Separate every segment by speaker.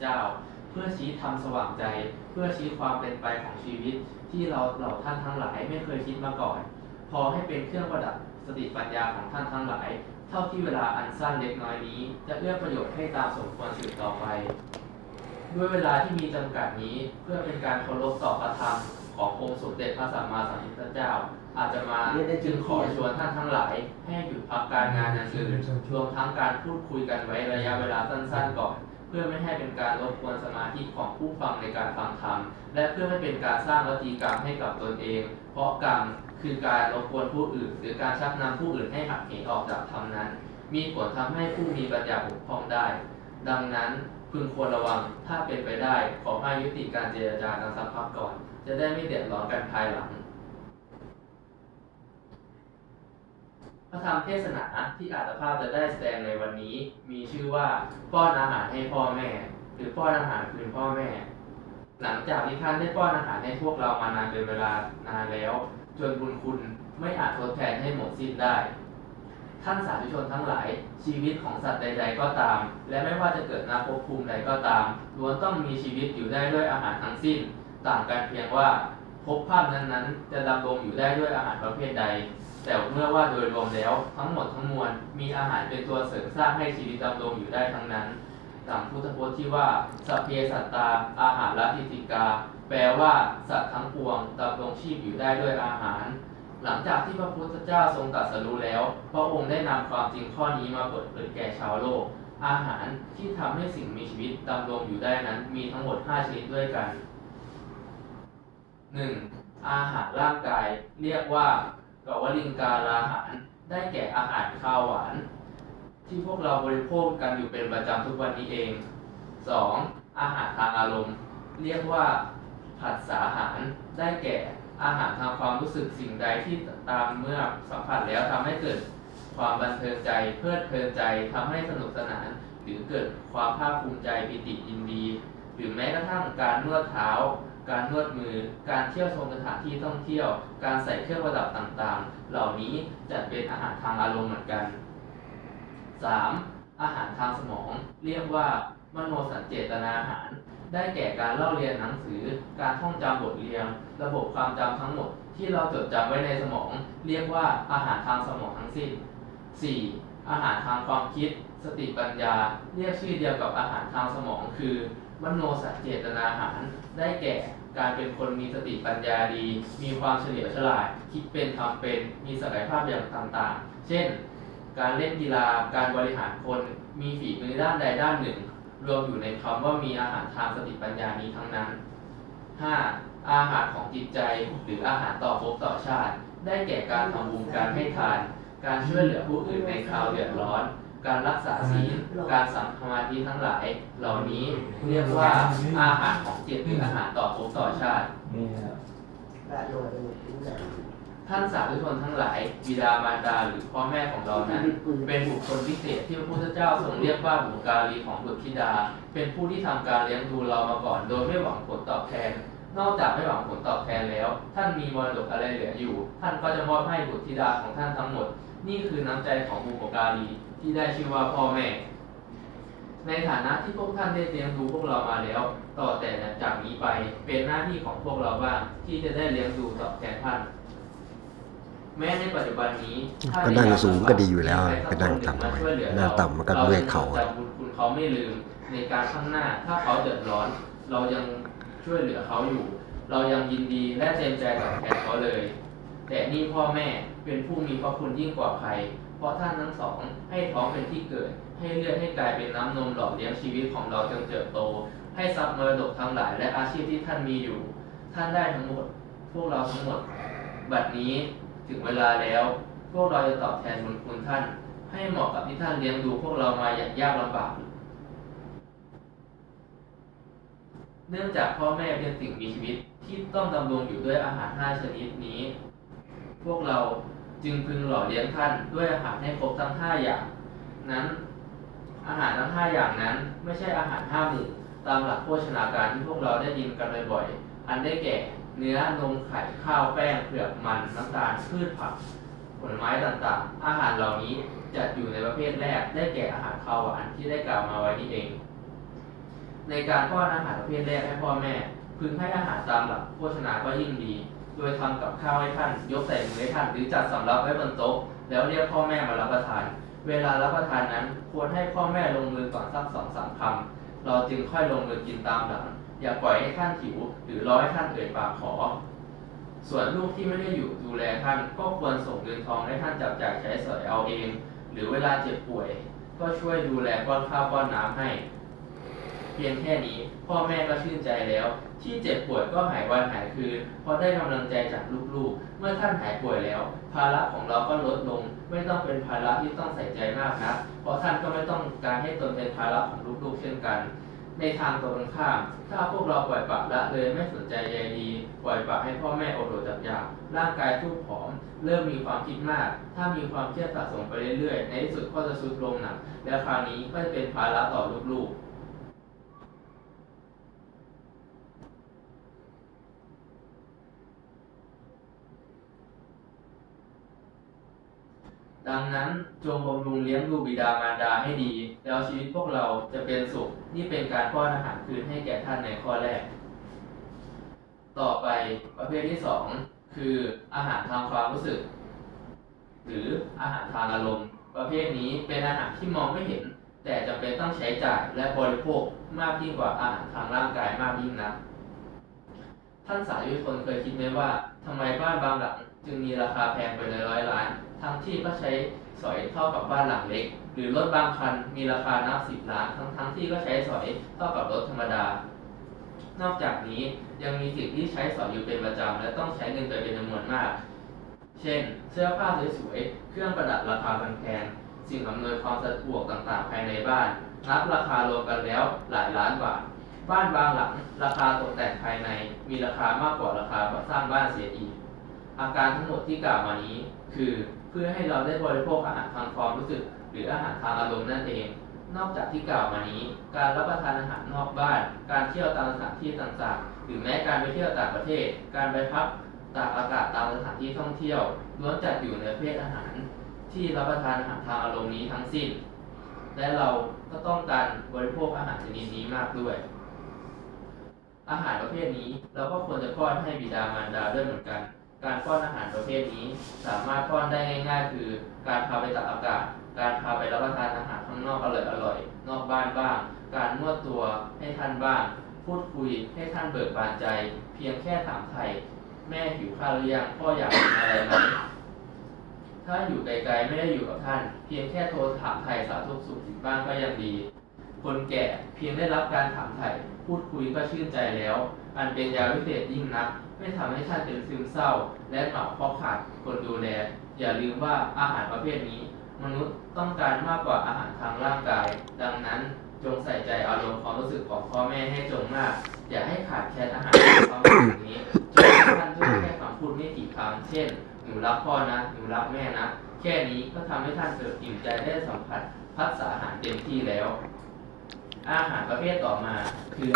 Speaker 1: เจ้า เพื่อชี้ทางสว่างใจ เพื่อชี้ความเป็นไปของชีวิต ที่เราเหล่าท่านทั้งหลายไม่เคยคิดมาก่อน พอให้เป็นเครื่องประดับสติปัญญาของท่านทั้งหลาย เท่าที่เวลาอันสั้นเล็กน้อยนี้ จะเอื้อประโยชน์ให้ตามสมควรสืบต่อไป ด้วยเวลาที่มีจำกัดนี้เพื่อเป็นการเคารพต่อพระธรรมขององค์สมเด็จพระสัมมาสัมพุทธเจ้า อาจจะมาจึงขอชวนท่านทั้งหลาย ให้หยุดพักการงานอย่างอื่นรวมทั้งการพูดคุยกันไว้ระยะเวลาสั้นๆก่อน เพื่อไม่ให้เป็นการรบกวนสมาธิของผู้ฟังในการฟังธรรม และเพื่อไม่เป็นการสร้างวจีกรรมให้กับตนเอง เพราะกรรมคือการรบกวนผู้อื่น หรือการชักนำผู้อื่นให้หักเหออกจากธรรมนั้น มีผลทำให้ผู้มีปัญญาบกพร่องได้ ดังนั้นพึงควรระวังถ้าเป็นไปได้ขอให้ยุติการเจรจากันสักพักก่อน จะได้ไม่เดือดร้อนกันภายหลัง พระธรรมเทศนาที่อาตภาพจะได้แสดงในวันนี้ มีชื่อว่าป้อนอาหารให้พ่อแม่ หรือป้อนอาหารคืนพ่อแม่ หลังจากที่ท่านได้ป้อนอาหารให้พวกเรามานานเป็นเวลานานแล้ว จนบุญคุณไม่อาจทดแทนให้หมดสิ้นได้ ท่านสาธุชนทั้งหลาย ชีวิตของสัตว์ใด ๆ ก็ตาม และไม่ว่าจะเกิดนาภพภูมิใดก็ตามล้วนต้องมีชีวิตอยู่ได้ด้วยอาหารทั้งสิ้น ต่างกันเพียงว่าภพภาพนั้นๆ จะดำรงอยู่ได้ด้วยอาหารประเภทใด แต่เมื่อว่าโดยรวมแล้วทั้งหมดทั้งมวลมีอาหารเป็นตัวเสริมสร้างให้ชีวิตดำรงอยู่ได้ทั้งนั้นตามพุทธพจน์ที่ว่าสัพเพสัตตา อาหารละทิติกา แปลว่าสัตว์ทั้งปวงดำรงชีพอยู่ได้ด้วยอาหาร หลังจากที่พระพุทธเจ้าทรงตรัสรู้แล้ว พระองค์ได้นำความจริงข้อนี้มาเปิดเผยแก่ชาวโลก อาหารที่ทำให้สิ่งมีชีวิตดำรงอยู่ได้นั้น มีทั้งหมด 5 ชนิดด้วยกัน 1. อาหารร่างกายเรียกว่า กวลิงการาหาร ได้แก่อาหารข้าวหวาน ที่พวกเราบริโภคกันอยู่เป็นประจำทุกวันนี้เอง 2. อาหารทางอารมณ์ เรียกว่าผัสสาหาร ได้แก่อาหารทางความรู้สึกสิ่งใดที่ตามเมื่อสัมผัสแล้วทำให้เกิดความบันเทิงใจ เพลิดเพลินใจทำให้สนุกสนาน หรือเกิดความภาคภูมิใจปิติยินดี หรือแม้กระทั่งการนวดเท้า การนวดมือ การเที่ยวชมสถานที่ท่องเที่ยว การใส่เครื่องประดับต่างๆ เหล่านี้จัดเป็นอาหารทางอารมณ์เหมือนกัน 3. อาหารทางสมอง เรียกว่ามโนสัญเจตนาอาหาร ได้แก่การเล่าเรียนหนังสือ การท่องจำบทเรียน ระบบความจำทั้งหมดที่เราจดจำไว้ในสมอง เรียกว่าอาหารทางสมองทั้งสิ้น 4. อาหารทางความคิด สติปัญญา เรียกชื่อเดียวกับอาหารทางสมอง คือมโนสัญเจตนาอาหาร ได้แก่ การเป็นคนมีสติปัญญาดี มีความเฉลียวฉลาด คิดเป็นทำเป็น มีศักยภาพอย่างต่างๆ เช่น การเล่นกีฬา การบริหารคน มีฝีมือด้านใดด้านหนึ่ง รวมอยู่ในคำว่ามีอาหารทางสติปัญญานี้ทั้งนั้น 5. อาหารของจิตใจหรืออาหารต่อภพต่อชาติ ได้แก่การทำบุญการให้ทาน การช่วยเหลือผู้อื่นในคราวเดือดร้อน การรักษาศีลการสัมมาธิทั้งหลาย เหล่านี้เรียกว่าอาหารของจิตหรืออาหารต่อภพต่อชาติ
Speaker 2: นี่ครับ
Speaker 3: ได้โดยเป็นผู้ใหญ่
Speaker 1: ท่านสาธุชนทั้งหลายบิดามารดาหรือพ่อแม่ของเรานั้น เป็นบุคคลพิเศษที่พระพุทธเจ้าทรงเรียกว่าบุการีของบุตรธิดา เป็นผู้ที่ทำการเลี้ยงดูเรามาก่อน โดยไม่หวังผลตอบแทน นอกจากไม่หวังผลตอบแทนแล้ว ท่านมีมรดกอะไรเหลืออยู่ ท่านก็จะมอบให้บุตรธิดาของท่านทั้งหมด นี่คือน้ำใจของบุปการี ที่ได้ชื่อว่าพ่อแม่ ในฐานะที่พวกท่านได้เลี้ยงดูพวกเรามาแล้ว ต่อแต่จากนี้ไปเป็นหน้าที่ของพวกเราบ้างที่จะได้เลี้ยงดูตอบแทนท่าน แม้ในปัจจุบันนี้ถ้า
Speaker 4: ก็นั่งสูงก็ดีอยู่แล้ว
Speaker 1: มีใคร
Speaker 4: ก็นั่ง
Speaker 1: สักคนห
Speaker 4: ต่ำ
Speaker 1: มาช่วยเหลือ
Speaker 4: นั่งต่ำมันก็เมื่อยเข่า
Speaker 1: เราจะจำบุญคุณเขาไม่ลืมในการข้างหน้า ถ้าเขาเดือดร้อน เรายังช่วยเหลือเขาอยู่ เรายังยินดีและเต็มใจตอบแทนเขาเลย แต่นี่พ่อแม่เป็นผู้มีพระคุณยิ่งกว่าใคร เพราะท่านทั้งสองให้ท้องเป็นที่เกิด ให้เลือดให้กลายเป็นน้ำนมหล่อเลี้ยงชีวิตของเราจนเติบโต ให้ทรัพย์มรดกทั้งหลายและอาชีพที่ท่านมีอยู่ ท่านได้ทั้งหมด พวกเราทั้งหมด บัดนี้ถึงเวลาแล้ว พวกเราจะตอบแทนบุญคุณท่าน ให้เหมาะกับที่ท่านเลี้ยงดูพวกเรามาอย่างยากลำบากเนื่องจากพ่อแม่เป็นสิ่งมีชีวิตที่ต้องดำรงอยู่ด้วยอาหารห้าชนิดนี้ พวกเรา จึงพึงหล่อเลี้ยงท่านด้วยอาหารให้ครบทั้งห้าอย่าง นั้น อาหารทั้งห้าอย่างนั้น ไม่ใช่อาหารห้าหมู่ตามหลักโภชนาการที่พวกเราได้ยินกันบ่อยๆอันได้แก่ เนื้อนมไข่ข้าวแป้งเผือกมันน้ำตาลพืชผัก ผลไม้ต่างๆ อาหารเหล่านี้จัดอยู่ในประเภทแรกได้แก่อาหารข้าวหวานที่ได้กล่าวมาไว้นี่เอง ในการป้อนอาหารประเภทแรกให้พ่อแม่ พึงให้อาหารตามหลักโภชนาก็ยิ่งดี โดยทำกับข้าวให้ท่าน ยกใส่มือให้ท่าน หรือจัดสำรับไว้บนโต๊ะ แล้วเรียกพ่อแม่มารับประทาน เวลารับประทานนั้น ควรให้พ่อแม่ลงมือก่อนสักสองสามคำเราจึงค่อยลงมือกินตามหลัง อย่าปล่อยให้ท่านหิว หรือรอให้ท่านเอ่ยปากขอ ส่วนลูกที่ไม่ได้อยู่ดูแลท่าน ก็ควรส่งเงินทองให้ท่านจับจ่ายใช้สอยเอาเอง หรือเวลาเจ็บป่วย ก็ช่วยดูแลป้อนข้าวป้อนน้ำให้ พียงแค่นี้ พ่อแม่ก็ชื่นใจแล้ว ที่เจ็บปวยก็หายวันหายคืนเพราะได้กำลังใจจากลูกๆ เมื่อท่านหายป่วยแล้ว ภาระของเราก็ลดลง ไม่ต้องเป็นภาระที่ต้องใส่ใจมากนะเพราะท่านก็ไม่ต้องการให้ตนเป็นภาระของลูกๆ เช่นกัน ในทางตรงกันข้าม ถ้าพวกเราปล่อยปละละเลยไม่สนใจใยดีปล่อยปละให้พ่อแม่อดโอดจับยาร่างกายทุกผอม เริ่มมีความคิดมาก ถ้ามีความเครียดสะสมไปเรื่อยๆ ในที่สุดก็จะทรุดลงหนักและคราวนี้ก็จะเป็นภาระต่อลูกๆ ดังนั้นจงบำรุงเลี้ยงดูบิดามารดาให้ดี แล้วชีวิตพวกเราจะเป็นสุข นี่เป็นการป้อนอาหารคืนให้แก่ท่านในข้อแรก ต่อไปประเภทที่สองคืออาหารทางความรู้สึก หรืออาหารทางอารมณ์ ประเภทนี้เป็นอาหารที่มองไม่เห็น แต่จำเป็นต้องใช้จ่ายและบริโภคมากยิ่งกว่าอาหารทางร่างกายมากยิ่งนักท่านสาธุชนเคยคิดไหมว่าทำไมบ้านบางหลัง จึงมีราคาแพงไปเลยร้อยล้าน ทั้งที่ก็ใช้สอยเท่ากับบ้านหลังเล็ก หรือรถบางคันมีราคานับสิบล้านทั้งทั้งที่ก็ใช้สอยเท่ากับรถธรรมดา นอกจากนี้ยังมีสิ่งที่ใช้สอยอยู่เป็นประจำและต้องใช้เงินไปเป็นจำนวนมาก เช่น เสื้อผ้าสวยๆ เครื่องประดับราคาแพงๆ สิ่งอำนวยความสะดวกต่างๆ ภายในบ้านนับราคารวมกันแล้วหลายล้านบาท บ้านบางหลัง ราคาตกแต่งภายใน มีราคามากกว่าราคาสร้างบ้านเสียอีก อาการทั้งหมดที่กล่าวมานี้ คือ เพื่อให้เราได้บริโภคอาหารทางความรู้สึก หรืออาหารทางอารมณ์นั่นเอง นอกจากที่กล่าวมานี้ การรับประทานอาหารนอกบ้าน การเที่ยวตามสถานที่ต่างๆ หรือแม้การไปเที่ยวต่างประเทศ การไปพักตากอากาศตามสถานที่ท่องเที่ยวล้วนจัดอยู่ในประเภทอาหาร ที่รับประทานอาหารทางอารมณ์นี้ทั้งสิ้น และเราก็ต้องการบริโภคอาหารชนิดนี้มากด้วย อาหารประเภทนี้เราก็ควรจะป้อนให้บิดามารดาด้วยเหมือนกัน การป้อนอาหารประเภทนี้ สามารถป้อนได้ง่าย ๆ คือ การพาไปตักอากาศ การพาไปรับประทานอาหารข้างนอกอร่อยๆนอกบ้านบ้าง การนวดตัวให้ท่านบ้าง พูดคุยให้ท่านเบิกบานใจ เพียงแค่ถามไถ่แม่หิวข้าวหรือยังพ่ออยากกินอะไรไหมถ้าอยู่ไกลๆไม่ได้อยู่กับท่าน เพียงแค่โทรถามไถ่สาธุสุขดิบบ้างก็ยังดี คนแก่เพียงได้รับการถามไถ่พูดคุยก็ชื่นใจแล้ว อันเป็นยาวิเศษยิ่งนัก ไม่ทำให้ท่านเป็นซึมเศร้า และเหงาเพราะขาดคนดูแล อย่าลืมว่าอาหารประเภทนี้ มนุษย์ต้องการมากกว่าอาหารทางร่างกาย ดังนั้นจงใส่ใจอารมณ์ความรู้สึกของพ่อแม่ให้จงมาก อย่าให้ขาดแคลนอาหารความรู้สึกนี้จงให้ท่านด้วยแค่คำพูดไม่กี่คำเช่นหนูรักพ่อนะหนูรักแม่นะ แค่นี้ก็ทำให้ท่านเกิดอิ่มใจได้สัมผัสพัฒสาอาหารเต็มที่แล้ว อาหารประเภทต่อมาคือ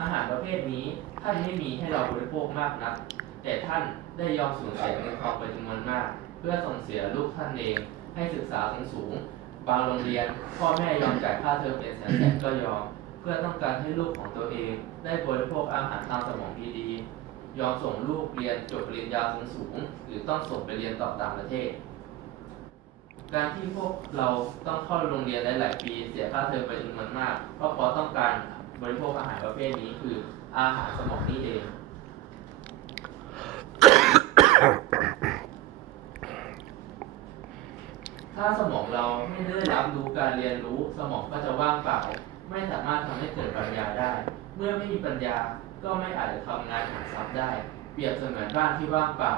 Speaker 1: อาหารประเภทนี้ท่านไม่มีให้เราบริโภคมากนัก แต่ท่านได้ยอมสูญเสียเงินทองไปจำนวนมาก เพื่อส่งเสียลูกท่านเองให้ศึกษาสูงสูงๆบางโรงเรียน พ่อแม่ยอมจ่ายค่าเทอมเป็นแสนๆก็ยอม เพื่อต้องการให้ลูกของตัวเอง ได้บริโภคอาหารทางสมองดีๆยอมส่งลูกเรียนจบปริญญาสูงๆหรือต้องส่งไปเรียนต่อต่างประเทศ การที่พวกเราต้องเข้าโรงเรียนหลาย ๆ ปีเสียค่าเทอมไปจำนวนมากก็เพราะต้องการบริโภคอาหารประเภทนี้คืออาหารสมองนี่เอง ถ้าสมองเราไม่ได้รับรู้การเรียนรู้สมองก็จะว่างเปล่า ไม่สามารถทำให้เกิดปัญญาได้ เมื่อไม่มีปัญญาก็ไม่อาจจะทำงานหาทรัพย์ได้ เปรียบเสมือนบ้านที่ว่างเปล่า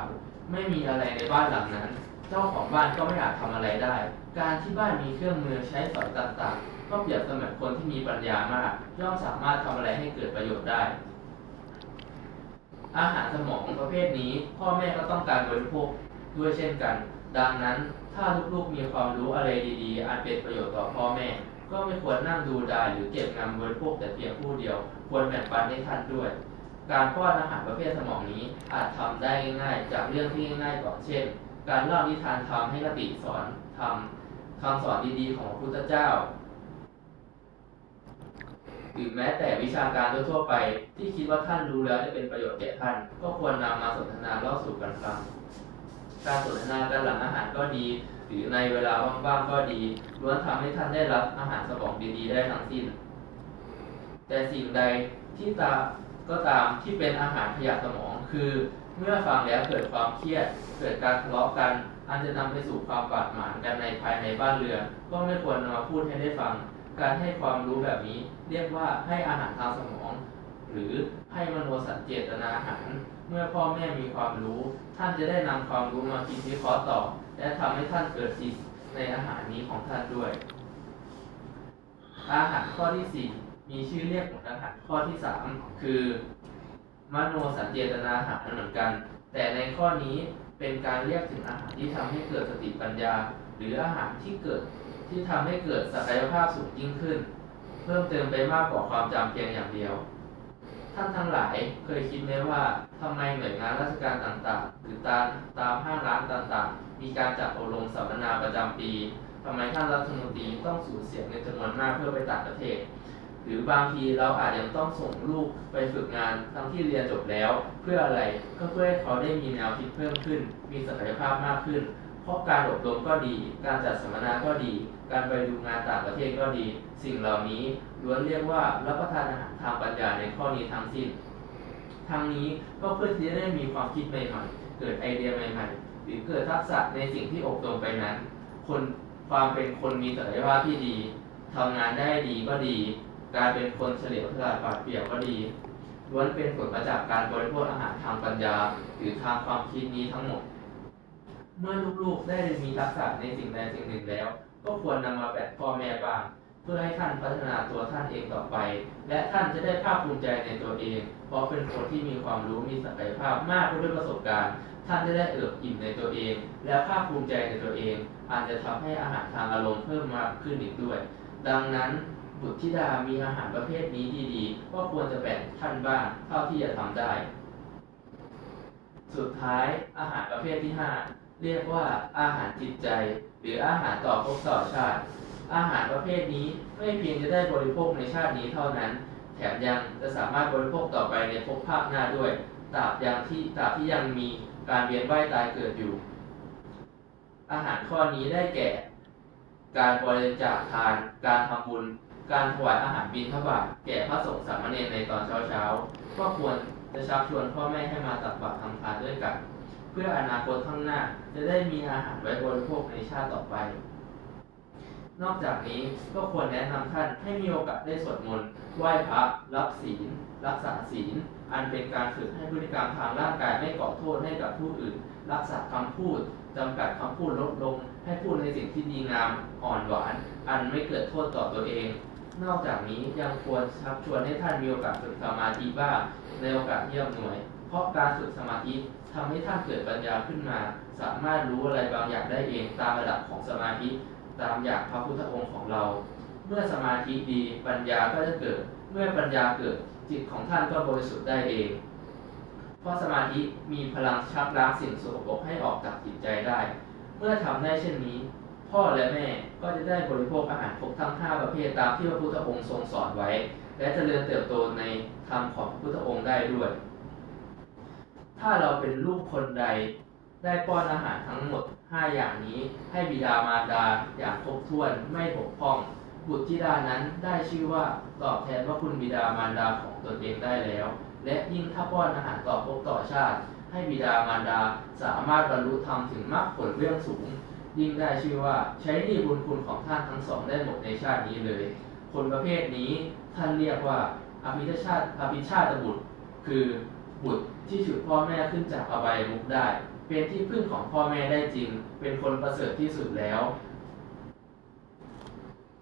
Speaker 1: ไม่มีอะไรในบ้านหลังนั้น เจ้าของบ้านก็ไม่อาจทำอะไรได้ การที่บ้านมีเครื่องมือใช้สอยต่างๆ ก็เปรียบเสมือนคนที่มีปัญญามาก ย่อมสามารถทำอะไรให้เกิดประโยชน์ได้ อาหารสมองประเภทนี้ พ่อแม่ก็ต้องการบริโภคด้วยเช่นกัน ดังนั้นถ้าลูกๆมีความรู้อะไรดีๆอันเป็นประโยชน์ต่อพ่อแม่ ก็ไม่ควรนั่งดูดายหรือเก็บงำบริโภคแต่เพียงผู้เดียว ควรแบ่งปันให้ท่านด้วยการป้อนอาหารประเภทสมองนี้อาจทำได้ง่ายๆจากเรื่องที่ง่ายๆก่อนเช่น การเล่านิทานธรรมให้กติสอนทำคำสอนดีๆ ของพระพุทธเจ้าหรือแม้แต่วิชาการทั่วๆไปที่คิดว่าท่านรู้แล้วจะเป็นประโยชน์แก่ท่าน ก็ควรนำมาสนทนาเล่าสู่กันฟังการสนทนากันหลังอาหารก็ดี หรือในเวลาว่างๆก็ดีล้วนทำให้ท่านได้รับอาหารสมองดีๆ ได้ทั้งสิ้น แต่สิ่งใดที่ตามก็ตามที่เป็นอาหารขยะสมองคือ เมื่อฟังแล้วเกิดความเครียด เกิดการทะเลาะกัน อันจะนำไปสู่ความบาดหมางกันในภายในบ้านเรือนก็ไม่ควรนำมาพูดให้ได้ฟัง การให้ความรู้แบบนี้ เรียกว่าให้อาหารทางสมอง หรือให้มโนสัญเจตนาอาหาร เมื่อพ่อแม่มีความรู้ ท่านจะได้นำความรู้มาคิดวิเคราะห์ต่อ และทำให้ท่านเกิดจิตในอาหารนี้ของท่านด้วย อาหารข้อที่สี่มีชื่อเรียกเหมือนอาหารข้อที่สามคือ มโนสัญเจตนาอาหารเหมือนกัน แต่ในข้อนี้เป็นการเรียกถึงอาหารที่ทำให้เกิดสติปัญญา หรืออาหารที่เกิดที่ทำให้เกิดศักยภาพสูงยิ่งขึ้น เพิ่มเติมไปมากกว่าความจำเพียงอย่างเดียว ท่านทั้งหลายเคยคิดไหมว่าทำไมหน่วยงานราชการต่างๆ หรือตามตามห้างร้านต่างๆ มีการจัดอบรมสัมมนาประจำปีทำไมท่านรัฐมนตรีต้องสูญเสียเงินจำนวนมากเพื่อไปต่างประเทศ หรือบางทีเราอาจยังต้องส่งลูกไปฝึกงานทั้งที่เรียนจบแล้ว เพื่ออะไรก็เพื่อให้เขาได้มีแนวคิดเพิ่มขึ้น มีศักยภาพมากขึ้น เพราะการอบรมก็ดี การจัดสัมมนาก็ดี การไปดูงานต่างประเทศก็ดี สิ่งเหล่านี้ล้วนเรียกว่ารับประทานอาหารทางปัญญาในข้อนี้ทั้งสิ้นทั้งนี้ก็เพื่อที่จะได้มีความคิดใหม่ๆ เกิดไอเดียใหม่ๆ หรือเกิดทักษะในสิ่งที่อบรมไปนั้น คนความเป็นคนมีศักยภาพที่ดีทำงานได้ดีก็ดี การเป็นคนเฉลียวฉลาดปราดเปรียวก็ดีล้วนเป็นผลมาจากการบริโภคอาหารทางปัญญา หรือทางความคิดนี้ทั้งหมด เมื่อลูกๆได้มีทักษะในสิ่งใดสิ่งหนึ่งแล้ว ก็ควรนำมาแบ่งพ่อแม่บ้าง เพื่อให้ท่านพัฒนาตัวท่านเองต่อไป และท่านจะได้ภาคภูมิใจในตัวเอง เพราะเป็นคนที่มีความรู้มีศักยภาพมากด้วยประสบการณ์ ท่านจะได้เอิบอิ่มในตัวเอง และภาคภูมิใจในตัวเองอาจจะทำให้อาหารทางอารมณ์เพิ่มมากขึ้นอีกด้วย ดังนั้น บุตรธิดามีอาหารประเภทนี้ดีๆ ก็ควรจะแบ่งท่านบ้างเท่าที่จะทำได้ สุดท้ายอาหารประเภทที่ 5 เรียกว่าอาหารจิตใจ หรืออาหารต่อภพต่อชาติ อาหารประเภทนี้ไม่เพียงจะได้บริโภคในชาตินี้เท่านั้น แถมยังจะสามารถบริโภคต่อไปในภพภาคหน้าด้วยตราบยังที่ตราบที่ยังมีการเวียนว่ายตายเกิดอยู่ อาหารข้อนี้ได้แก่ การบริจาคทาน การทำบุญ การถวายอาหารบิณฑบาตแก่พระสงฆ์สามเณรในตอนเช้าเช้าๆก็ควรจะชักชวนพ่อแม่ให้มาตักบาตรทำทานด้วยกัน เพื่ออนาคตข้างหน้าจะได้มีอาหารไว้บริโภคในชาติต่อไป นอกจากนี้ก็ควรแนะนำท่านให้มีโอกาสได้สวดมนต์ไหว้พระรับศีล รักษาศีล อันเป็นการฝึกให้พฤติกรรมทางร่างกายไม่ก่อโทษให้กับผู้อื่น รักษาคำพูดจำกัดคำพูดลดลง ให้พูดในสิ่งที่ดีงามอ่อนหวาน อันไม่เกิดโทษต่อตัวเอง นอกจากนี้ยังควรชักชวนให้ท่านมีโอกาสฝึกสมาธิบ้างในโอกาสที่อำนวย เพราะการฝึกสมาธิทำให้ท่านเกิดปัญญาขึ้นมา สามารถรู้อะไรบางอย่างได้เองตามระดับของสมาธิตามอย่างพระพุทธองค์ของเรา เมื่อสมาธิดีปัญญาก็จะเกิด เมื่อปัญญาเกิดจิตของท่านก็บริสุทธิ์ได้เอง เพราะสมาธิมีพลังชักล้างสิ่งสกปรกให้ออกจากจิตใจได้ เมื่อทำได้เช่นนี้ พ่อและแม่ก็จะได้บริโภคอาหารครบทั้ง 5 ประเภทตามที่พระพุทธองค์ทรงสอนไว้ และเจริญเติบโตในธรรมของพระพุทธองค์ได้ด้วย ถ้าเราเป็นลูกคนใดได้ป้อนอาหารทั้งหมด 5 อย่างนี้ให้บิดามารดาอย่างครบถ้วนไม่บกพร่อง บุตรธิดานั้นได้ชื่อว่าตอบแทนว่าคุณบิดามารดาของตนเองได้แล้ว และยิ่งถ้าป้อนอาหารต่อภพต่อชาติ ให้บิดามารดาสามารถบรรลุธรรมถึงมรรคผลเรื่องสูง ยิ่งได้ชื่อว่าใช้หนี้บุญคุณของท่านทั้งสองได้หมดในชาตินี้เลย คนประเภทนี้ท่านเรียกว่าอภิชาติอภิชาติบุตร คือบุตรที่ฉุดพ่อแม่ขึ้นจากอบายมุขได้ เป็นที่พึ่งของพ่อแม่ได้จริง เป็นคนประเสริฐที่สุดแล้ว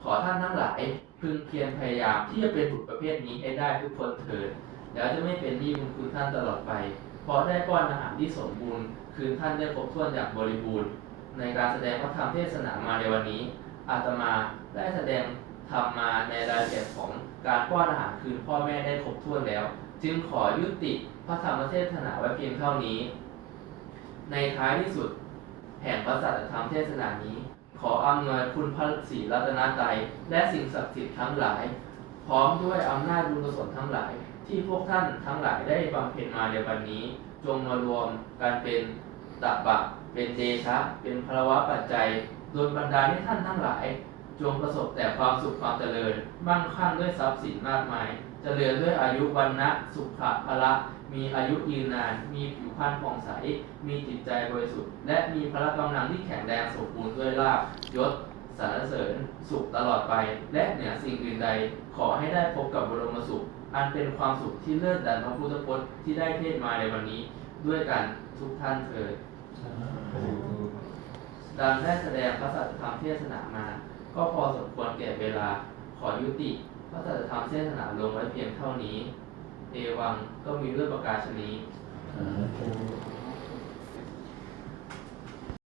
Speaker 1: ขอท่านทั้งหลายพึงเพียรพยายามที่จะเป็นบุตรประเภทนี้ให้ได้ทุกคนเถิดแล้วจะไม่เป็นหนี้บุญคุณท่านตลอดไปเพราะได้ป้อนอาหารที่สมบูรณ์ คืนท่านได้ครบถ้วนอย่างบริบูรณ์ ในการแสดงพระธรรมเทศนามาในวันนี้ อาตมาได้แสดงธรรมมาในรายละเอียดของการป้อนอาหารคืนพ่อแม่ได้ครบถ้วนแล้ว จึงขอยุติพระธรรมเทศนาไว้เพียงเท่านี้ ในท้ายที่สุดแห่งพระสัจธรรมเทศนานี้ ขออำนวยคุณพระศรีรัตนตรัยและสิ่งศักดิ์สิทธิ์ทั้งหลาย พร้อมด้วยอำนาจบุญกุศลทั้งหลาย ที่พวกท่านทั้งหลายได้บำเพ็ญมาในวันนี้ จงมารวมกันเป็นตบะ เป็นเดชะเป็นพลวะปัจจัย โดยบรรดาให้ท่านทั้งหลาย จงประสบแต่ความสุขความเจริญ มั่งคั่งด้วยทรัพย์สินมากมาย เจริญด้วยอายุวันนะสุขะพละ มีอายุยืนนาน มีผิวพรรณผ่องใส มีจิตใจบริสุทธิ์ และมีพละกำลังที่แข็งแรงสมบูรณ์ด้วยลาภยศสรรเสริญสุขตลอดไป และเหนือสิ่งอื่นใด ขอให้ได้พบกับบรมสุข อันเป็นความสุขที่เลิศดันพระพุทธพจน์ที่ได้เทศน์มาในวันนี้ ด้วยกันทุกท่านเถิด ดังได้แสดงพระสัจธรรมเทศนามา ก็พอสมควรแก่เวลาขอยุติพระสัจธรรมเทศนาลงไว้เพียงเท่านี้ เอวังก็มีด้วยประกาศนี้